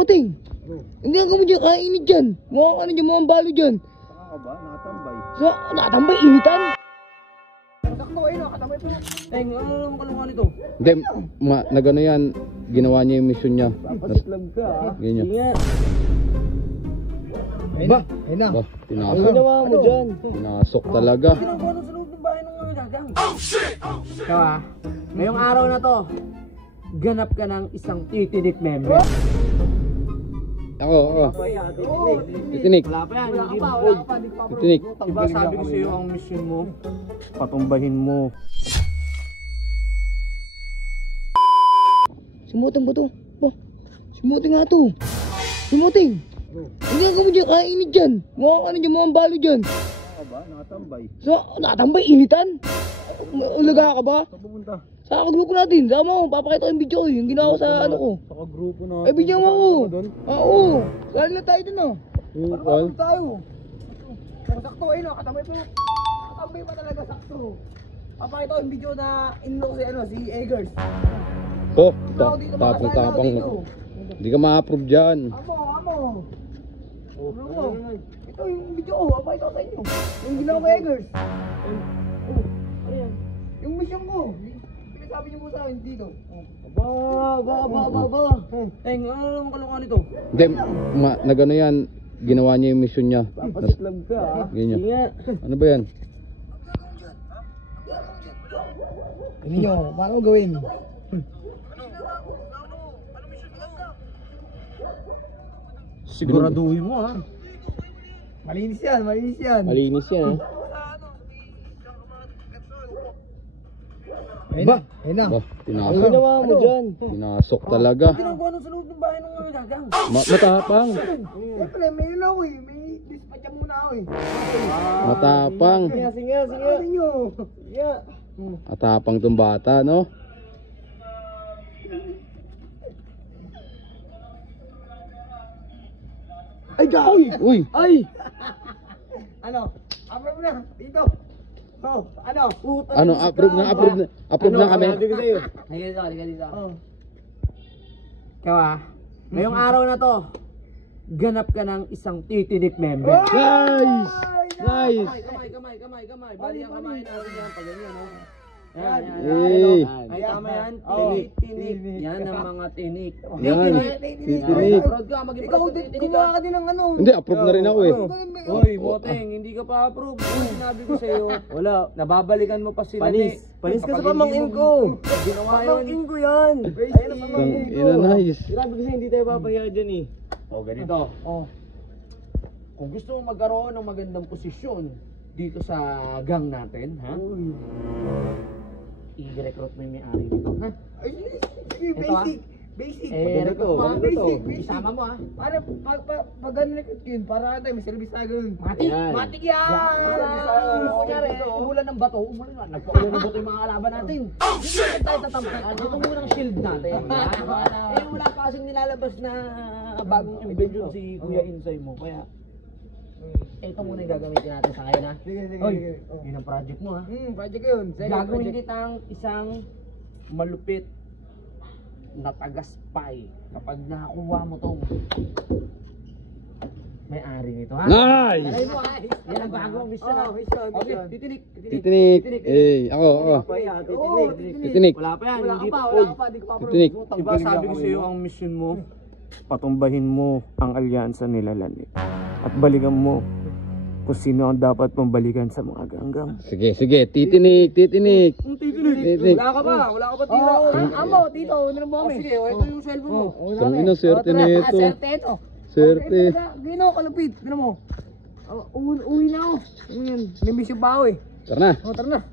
Simuting! Hindi ang kamo dyan, kainit dyan. Mukha ka na dyan, mukhang balo dyan. Saka ka ba? Nakatambay. Nakatambay, initan. Sakto kayo, nakatambay pa. Ano naman kalungan nito? Hindi, nagano yan, ginawa niya yung mission niya. Papasiklag ka ha. Ganyan. Ingat. Ba? Ayun na. Ba, Ano pinasok. ginawa mo dyan? Pinasok talaga. Ginagawa sa loob ng bahay ng mga gagang. Oh shit! Ikaw ngayong araw na to, ganap ka ng isang titinik member. Ako. Titinik. Wala pa yan, hindi mo. Titinik. Diba sabi ko sa'yo ang mission mo, patumbahin mo. Simuting ba to? Ba? Simuting nga to. Simuting! Hindi ang kamo dyan, kainit dyan. Mukha ka na dyan, mukhang balo dyan. Saka ba? Nakatambay. Nakatambay, initan. Ulaga ka ba? Saan pupunta? Sa grupo natin, sama mo, papakita ko yung video ko, yung ginawa ko sa ano ko. Saka grupo na. Ay, bigyan mo ako. Oo. Sali na tayo dun oh. Upal. Tayo. Sakto, ayun oh, katambay pa. Katambay pa talaga, sakto. Papakita ko yung video na inlo si Eggers. Oh, tapang. Hindi ka ma-approve dyan. Amo. Ito yung video ko, papakita ko sa inyo. Yung ginawa ko Eggers. Ano yan? Yung mission ko. Sabi niyo po sa akin dito. Ba. Ano naman kalungan nito? Hindi, nagano yan, ginawa niya yung mission niya. Papasiklag ka ha. Ganyan. Ingat. Ano ba yan? Hindi nyo, paano gawin? Siguraduhin mo ha. Malinis yan. Malinis yan. Ba? Ayun na. Ba, Ano pinasok. ginawa mo dyan? Pinasok talaga. Ginagawa sa loob ng bahay ng mga gagang. Matapang. Siyempre, may ilaw eh. May dispatch muna ako eh. Matapang. Sige. Ano nyo? Matapang tong bata, no? Ay, gawin! Uy! Ano? Approve na. Dito. Oh, ano? Ano, approve na kami. Sabi ko sa'yo. Halika dito. Ikaw ngayong araw na to, ganap ka ng isang titinik member. Nice! Kamay. Bali ang kamay natin yan. Pag ganyan, no? Yan. Eh. Ay, tama yan. Tinik. Yan ang mga tinik. Yan. Titinik. Ikaw din, gumawa ka din ng ano. Hindi, approve na rin ako eh. Hoy, Boteng, hindi ka pa approve. Sinabi ko sa'yo, wala, nababalikan mo pa sila. Panis ka sa pamangkin ko. Ginawa yun. Pamangkin ko yan. Nice. Sinabi ko sa'yo, hindi tayo papaya dyan eh. O, ganito. Kung gusto mo magkaroon ng magandang posisyon dito sa gang natin, ha? I-recruit mo yung may-ari dito, ha? Ay, sige, basic. Recruit mo, ha? Basic. Isama mo, ha? Para pag ano recruit yun, para tayo may service tayo ganun. Yan. Matik yan! Kunyari, umulan ng bato, nagpaulan ng bato yung mga kalaban natin. Hindi naman tayo tatampan. Ito muna ang shield natin. Wala pa kasing nilalabas na bagong invention si Kuya Insay mo. Kaya, ito muna yung gagamitin natin sa ngayon, ha? Sige. Yun ang project mo, ha? Project yun. Gagawin kitang isang malupit na taga-spy kapag nakakuha mo tong may-ari nito, ha? Nice! Talay mo, ha? Yan ang bagong mission, ha? Okay, titinik. Titinik. Ako. Titinik. Wala pa yan, hindi pa. Titinik. Diba sabi ko sa'yo ang mission mo, patumbahin mo ang alyansa nila Lanit. At balikan mo kung sino ang dapat mong balikan sa mga ganggang. Sige. Titinik. Titinik. Wala ka ba tira? Amo, dito, ano mo kami? Sige, ito yung cellphone mo. Tangina, swerte na ito. ito. Swerte. Gino, kalupit. Gino mo. Uwi na ako. May mission pa ako eh. Tara na. Tara na.